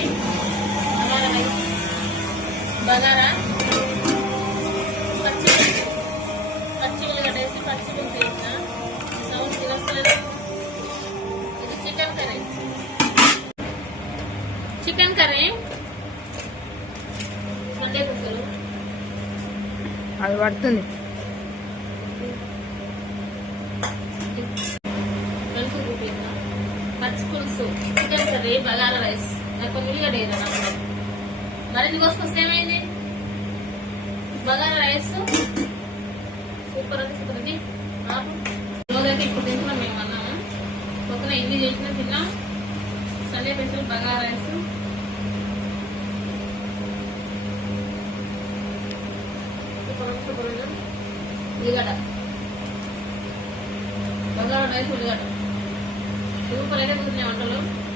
చూడండి, బగారా రైస్, బగారా పచ్చి ఉల్లిగడ్డ వేసి పచ్చి మిర్చి వేసిన సౌండ్ తినస్తలేదు. ఇది chicken curry, chicken curry Sunday కుక్కలు అది పడుతుంది. పచ్చి పులుసు, చికెన్ కర్రీ, బగారా రైస్, నాకు ఉల్లిగడ్డ వేయరా మరిన్ని కోసుకొస్తే ఏమైంది. బగారా రైస్ సూపర్ అంటే సూపర్. అది రోజైతే ఇప్పుడు తింటున్నాం మేము అన్నాము. పొద్దున ఇడ్లీ చేసిన తిన్నాం. సండే స్పెషల్ బగారా రైస్, ఉల్లిగడ్డ, బగారా రైస్, ఉల్లిగడ్డ సూపర్ అయితే కుదిరినాయి వంటలు.